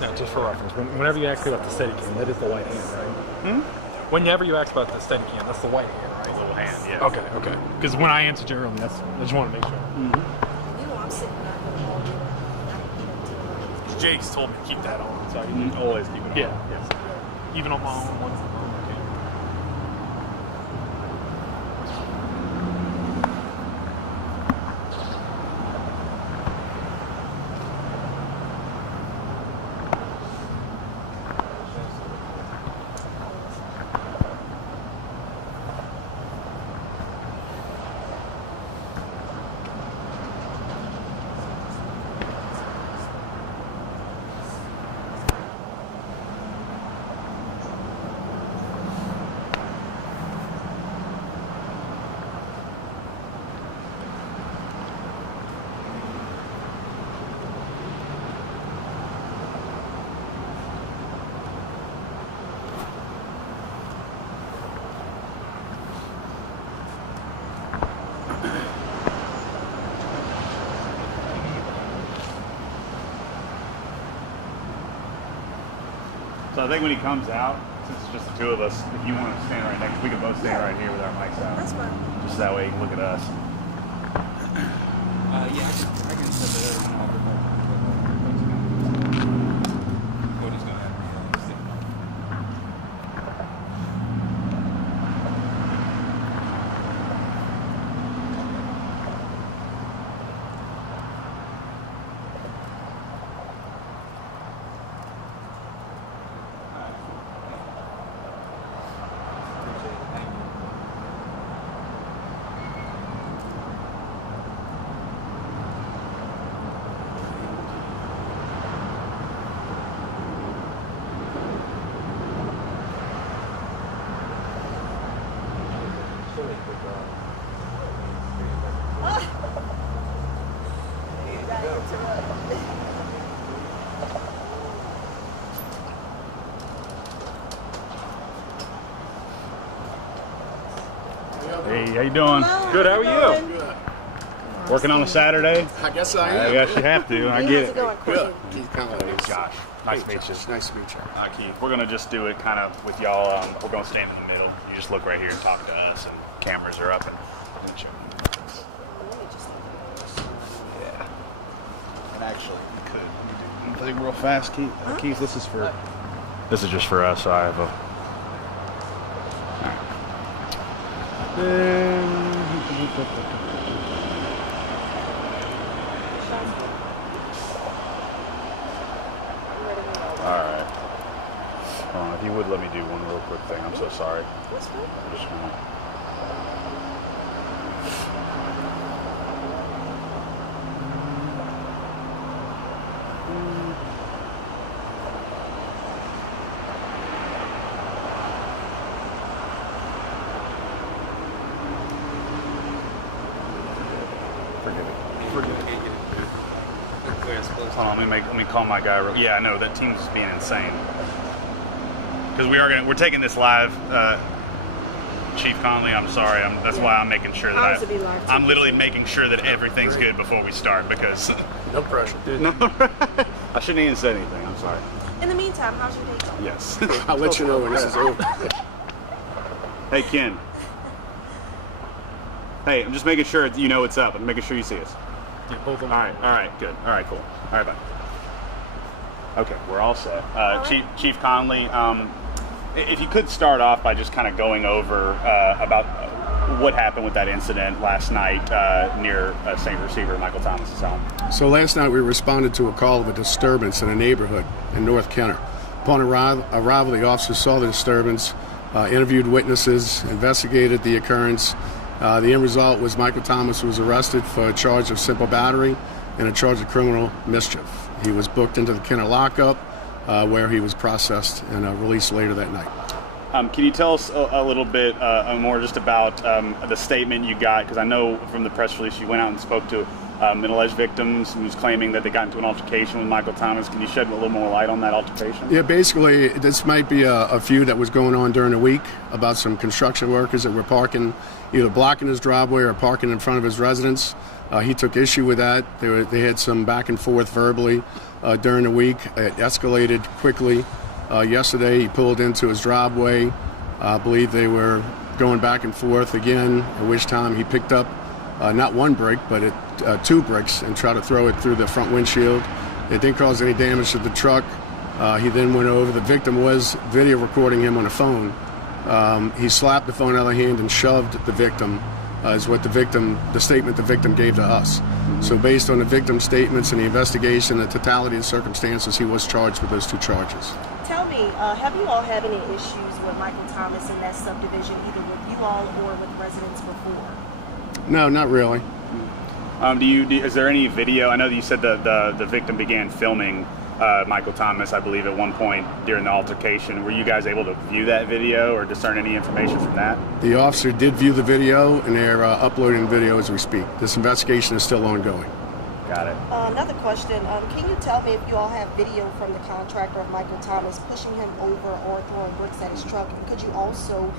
Yeah, just for reference. Whenever you ask about the steady cam, that is the white hand, right? Whenever you ask about the steady cam, that's the white hand, right? Little hand, yeah. Okay. Because when I answered you earlier, I just want to make sure. I'm sitting back with all Jake's told me to keep that on, so you always keep it on. Yeah. Even on my own ones. So I think when he comes out, since it's just the two of us, if you want to stand right next, we can both stand right here with our mics out. That's fine. Just that way you can look at us. I can send it over. Cody's gonna have me sitting on. Hey, how you doing? Hello, Good, how are you? Good. Working on a Saturday? I guess I am. I guess you have to. I get it. Good. Keith Conley. Josh, nice to meet you. Nice to meet you. Hi, Keith. We're going to just do it kind of with y'all. We're going to stand in the middle. You just look right here and talk to us, and cameras are up. And yeah. And actually, you could do one thing real fast, Keith. Keith, this is for. This is just for us. So I have a. Alright. Hold on, if you would let me do one real quick thing. I'm so sorry. What's fine? I'm just gonna... Hold on, let me call my guy. Yeah, I know that team's being insane. Because we're taking this live. Chief Conley, I'm sorry. That's why I'm making sure that I'm literally making sure that everything's good before we start because. No pressure. No, I shouldn't even say anything. I'm sorry. In the meantime, how's your day going? Yes. I'll let you know when this is over. Hey, Ken. Hey, I'm just making sure you know what's up. I'm making sure you see us. All right, good. All right, cool. All right, bye. Okay, we're all set. Chief Conley, if you could start off by just kind of going over about what happened with that incident last night near St. Receiver Michael Thomas's home. So last night we responded to a call of a disturbance in a neighborhood in North Kenner. Upon arrival, the officers saw the disturbance, interviewed witnesses, investigated the occurrence. The end result was Michael Thomas was arrested for a charge of simple battery and a charge of criminal mischief. He was booked into the Kenner lockup where he was processed and released later that night. Can you tell us a little bit more just about the statement you got? Because I know from the press release you went out and spoke to an alleged victim who was claiming that they got into an altercation with Michael Thomas. Can you shed a little more light on that altercation? Yeah, basically, this might be a feud that was going on during the week about some construction workers that were parking, either blocking his driveway or parking in front of his residence. He took issue with that. They had some back and forth verbally. during the week. It escalated quickly. Yesterday, he pulled into his driveway. I believe they were going back and forth again, at which time he picked up not one brick, but two bricks and tried to throw it through the front windshield. It didn't cause any damage to the truck. He then went over. The victim was video recording him on a phone. He slapped the phone out of the hand and shoved the victim, is what the statement the victim gave to us. So based on the victim's statements and the investigation, the totality of the circumstances, he was charged with those two charges. Tell me, have you all had any issues with Michael Thomas in that subdivision, either with you all or with residents before? No, not really. Is there any video? I know that you said the victim began filming Michael Thomas, I believe, at one point during the altercation. Were you guys able to view that video or discern any information from that? The officer did view the video, and they're uploading the video as we speak. This investigation is still ongoing. Got it. Another question, can you tell me if you all have video from the contractor of Michael Thomas pushing him over or throwing bricks at his truck? And could you also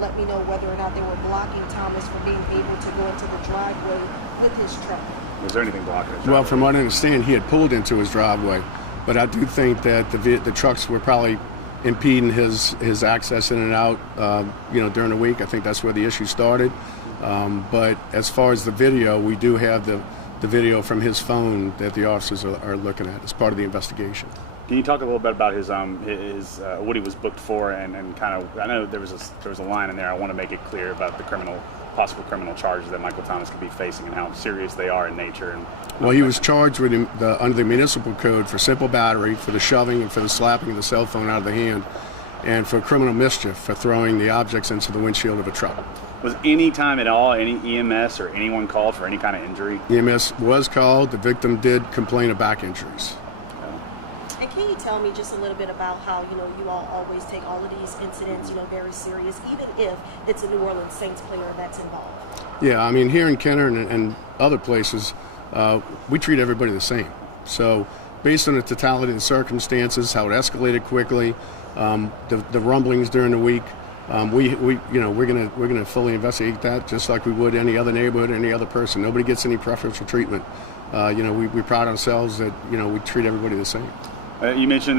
let me know whether or not they were blocking Thomas from being able to go into the driveway with his truck? Was there anything blocking his driveway? Well, from what I understand, he had pulled into his driveway, but I do think that the trucks were probably impeding his access in and out, during the week. I think that's where the issue started. But as far as the video, we do have the video from his phone that the officers are looking at as part of the investigation. Can you talk a little bit about his what he was booked for and kind of? I know there was a line in there. I want to make it clear about the possible criminal charges that Michael Thomas could be facing and how serious they are in nature. Well, he was charged with under the municipal code for simple battery, for the shoving and for the slapping of the cell phone out of the hand, and for criminal mischief for throwing the objects into the windshield of a truck. Was any time at all any EMS or anyone called for any kind of injury? EMS was called. The victim did complain of back injuries. And can you tell me just a little bit about how, you all always take all of these incidents, very serious, even if it's a New Orleans Saints player that's involved? Yeah, I mean, here in Kenner and other places, we treat everybody the same. So based on the totality of the circumstances, how it escalated quickly, the rumblings during the week, we're gonna fully investigate that just like we would any other neighborhood, any other person. Nobody gets any preferential treatment. We pride ourselves that we treat everybody the same. You mentioned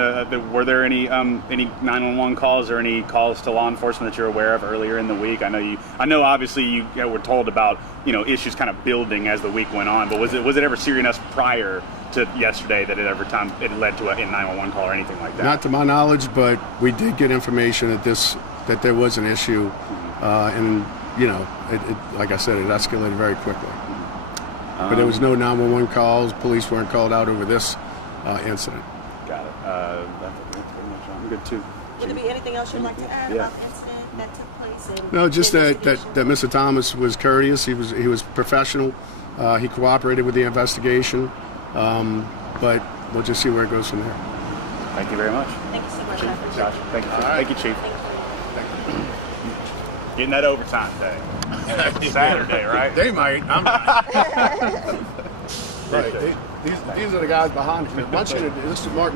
were there any 911 calls or any calls to law enforcement that you're aware of earlier in the week? I know obviously you were told about issues kind of building as the week went on, but was it ever serious enough prior to yesterday that it led to a 911 call or anything like that? Not to my knowledge, but we did get information that there was an issue, and like I said, it escalated very quickly. But there was no 911 calls. Police weren't called out over this incident. Got it. That's pretty much all. I'm good too. Would there be anything else you'd like to add about the incident that took place? No, just that Mr. Thomas was courteous. He was professional. He cooperated with the investigation. But we'll just see where it goes from there. Thank you very much. Thank you so much. Chief. Josh, thank you. Right. Thank you, Chief. Getting that overtime day. Saturday, right? They might. I'm not. Right. These are the guys behind me. This is Mark